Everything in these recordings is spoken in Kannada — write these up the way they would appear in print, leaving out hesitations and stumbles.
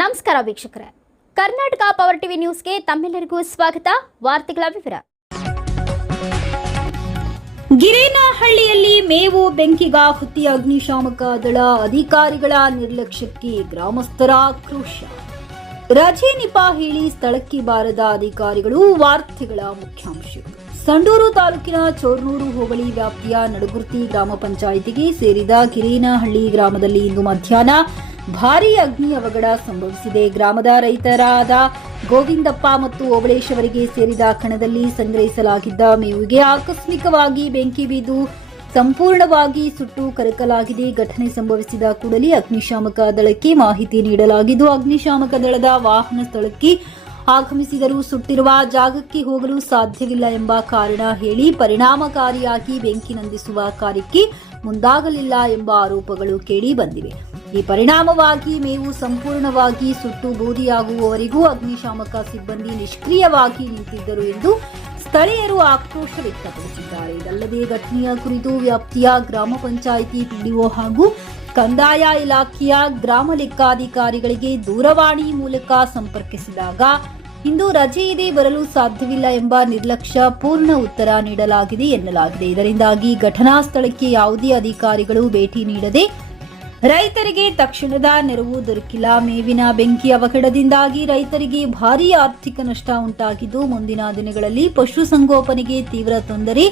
ನಮಸ್ಕಾರ ವೀಕ್ಷಕರೇ, ಕರ್ನಾಟಕ ಪವರ್ ಟಿವಿ ನ್ಯೂಸ್ಗೆ ತಮ್ಮೆಲ್ಲರಿಗೂ ಸ್ವಾಗತ. ವಾರ್ತೆಗಳ ವಿವರ. ಗಿರೇನಹಳ್ಳಿಯಲ್ಲಿ ಮೇವು ಬೆಂಕಿಗಾಹುತಿ, ಅಗ್ನಿಶಾಮಕ ದಳ ಅಧಿಕಾರಿಗಳ ನಿರ್ಲಕ್ಷ್ಯಕ್ಕೆ ಗ್ರಾಮಸ್ಥರ ಆಕ್ರೋಶ. ರಜೆ ನೆಪ ಹೇಳಿ ಸ್ಥಳಕ್ಕೆ ಬಾರದ ಅಧಿಕಾರಿಗಳು. ವಾರ್ತೆಗಳ ಮುಖ್ಯಾಂಶಗಳು. ಸಂಡೂರು ತಾಲೂಕಿನ ಚೋರ್ನೂರು ಹೋಬಳಿ ವ್ಯಾಪ್ತಿಯ ನಡಗುರ್ತಿ ಗ್ರಾಮ ಪಂಚಾಯಿತಿಗೆ ಸೇರಿದ ಗಿರೇನಹಳ್ಳಿ ಗ್ರಾಮದಲ್ಲಿ ಇಂದು ಮಧ್ಯಾಹ್ನ ಭಾರೀ ಅಗ್ನಿ ಅವಘಡ ಸಂಭವಿಸಿದೆ. ಗ್ರಾಮದ ರೈತರಾದ ಗೋವಿಂದಪ್ಪ ಮತ್ತು ಓಬಳೇಶ್ ಅವರಿಗೆ ಸೇರಿದ ಕಣದಲ್ಲಿ ಸಂಗ್ರಹಿಸಲಾಗಿದ್ದ ಮೇವಿಗೆ ಆಕಸ್ಮಿಕವಾಗಿ ಬೆಂಕಿ ಬಿದ್ದು ಸಂಪೂರ್ಣವಾಗಿ ಸುಟ್ಟು ಕರಕಲಾಗಿದೆ. ಘಟನೆ ಸಂಭವಿಸಿದ ಕೂಡಲೇ ಅಗ್ನಿಶಾಮಕ ದಳಕ್ಕೆ ಮಾಹಿತಿ ನೀಡಲಾಗಿದ್ದು, ಅಗ್ನಿಶಾಮಕ ದಳದ ವಾಹನ ಸ್ಥಳಕ್ಕೆ ಆಗಮಿಸಿದರೂ ಸುಟ್ಟಿರುವ ಜಾಗಕ್ಕೆ ಹೋಗಲು ಸಾಧ್ಯವಿಲ್ಲ ಎಂಬ ಕಾರಣ ಹೇಳಿ ಪರಿಣಾಮಕಾರಿಯಾಗಿ ಬೆಂಕಿ ನಂದಿಸುವ ಕಾರ್ಯಕ್ಕೆ ಮುಂದಾಗಲಿಲ್ಲ ಎಂಬ ಆರೋಪಗಳು ಕೇಳಿ ಬಂದಿವೆ. ಈ ಪರಿಣಾಮವಾಗಿ ಮೇವು ಸಂಪೂರ್ಣವಾಗಿ ಸುಟ್ಟು ಬೂದಿಯಾಗುವವರೆಗೂ ಅಗ್ನಿಶಾಮಕ ಸಿಬ್ಬಂದಿ ನಿಷ್ಕ್ರಿಯವಾಗಿ ನಿಂತಿದ್ದರು ಎಂದು ಸ್ಥಳೀಯರು ಆಕ್ರೋಶ ವ್ಯಕ್ತಪಡಿಸಿದ್ದಾರೆ. ಇದಲ್ಲದೆ ಘಟನೆಯ ಕುರಿತು ವ್ಯಾಪ್ತಿಯ ಗ್ರಾಮ ಪಂಚಾಯಿತಿ ಪಿಡಿಒ ಹಾಗೂ ಕಂದಾಯ ಇಲಾಖೆಯ ಗ್ರಾಮ ಲೆಕ್ಕಾಧಿಕಾರಿಗಳಿಗೆ ದೂರವಾಣಿ ಮೂಲಕ ಸಂಪರ್ಕಿಸಿದಾಗ ಇಂದು ರಜೆ ಇದೆ, ಬರಲು ಸಾಧ್ಯವಿಲ್ಲ ಎಂಬ ನಿರ್ಲಕ್ಷ್ಯ ಪೂರ್ಣ ಉತ್ತರ ನೀಡಲಾಗಿದೆ ಎನ್ನಲಾಗಿದೆ. ಇದರಿಂದಾಗಿ ಘಟನಾ ಸ್ಥಳಕ್ಕೆ ಯಾವುದೇ ಅಧಿಕಾರಿಗಳು ಭೇಟಿ ನೀಡದೆ ರೈತರಿಗೆ ತಕ್ಷಣದ ನೆರವು ದೊರಕಿಲ್ಲ. ಮೇವಿನ ಬೆಂಕಿ ಅವಘಡದಿಂದಾಗಿ ರೈತರಿಗೆ ಭಾರೀ ಆರ್ಥಿಕ ನಷ್ಟ ಉಂಟಾಗಿದ್ದು, ಮುಂದಿನ ದಿನಗಳಲ್ಲಿ ಪಶುಸಂಗೋಪನೆಗೆ ತೀವ್ರ ತೊಂದರೆ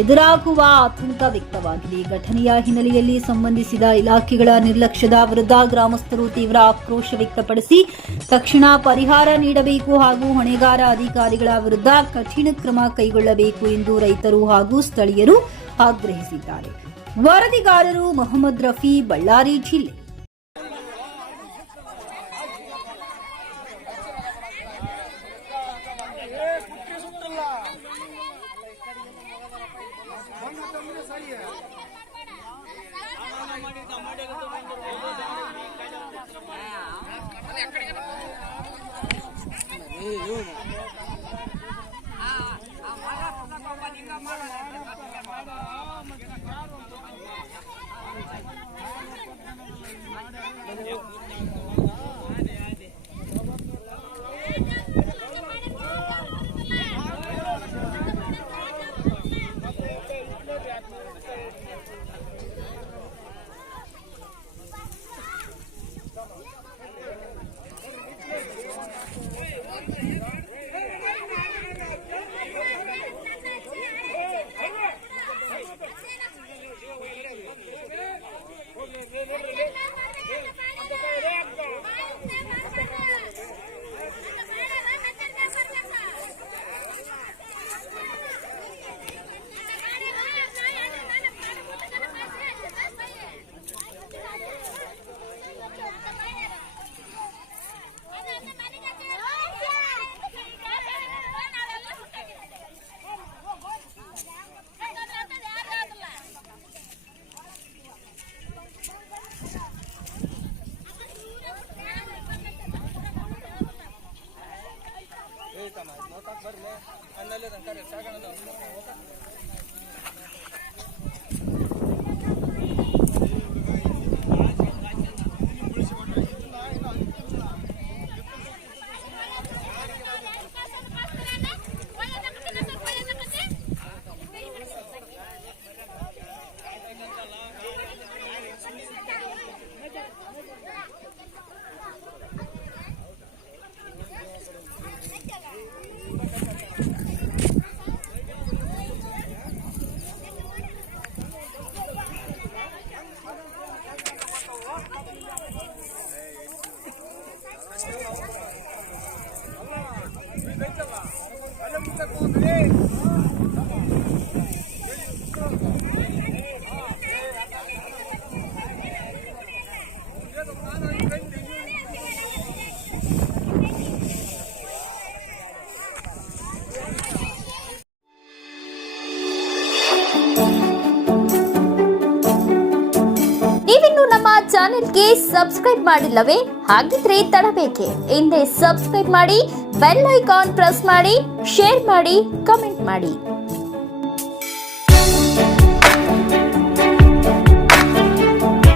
ಎದುರಾಗುವ ಆತಂಕ ವ್ಯಕ್ತವಾಗಿದೆ. ಘಟನೆಯ ಹಿನ್ನೆಲೆಯಲ್ಲಿ ಸಂಬಂಧಿಸಿದ ಇಲಾಖೆಗಳ ನಿರ್ಲಕ್ಷ್ಯದ ವಿರುದ್ಧ ಗ್ರಾಮಸ್ಥರು ತೀವ್ರ ಆಕ್ರೋಶ ವ್ಯಕ್ತಪಡಿಸಿ ತಕ್ಷಣ ಪರಿಹಾರ ನೀಡಬೇಕು ಹಾಗೂ ಹೊಣೆಗಾರ ಅಧಿಕಾರಿಗಳ ವಿರುದ್ಧ ಕಠಿಣ ಕ್ರಮ ಕೈಗೊಳ್ಳಬೇಕು ಎಂದು ರೈತರು ಹಾಗೂ ಸ್ಥಳೀಯರು ಆಗ್ರಹಿಸಿದ್ದಾರೆ. ವರದಿಗಾರರು ಮೊಹಮ್ಮದ್ ರಫಿ, ಬಳ್ಳಾರಿ ಜಿಲ್ಲೆ. ನೀವಿನ್ನು ನಮ್ಮ ಚಾನೆಲ್ಗೆ ಸಬ್ಸ್ಕ್ರೈಬ್ ಮಾಡಿಲ್ಲವೇ? ಹಾಗಿದ್ರೆ ತಡಬೇಕೆ? ಹಿಂದೆ ಸಬ್ಸ್ಕ್ರೈಬ್ ಮಾಡಿ, ಬೆಲ್ ಐಕಾನ್ ಪ್ರೆಸ್ ಮಾಡಿ, ಶೇರ್ ಮಾಡಿ, ಕಮೆಂಟ್ ಮಾಡಿ.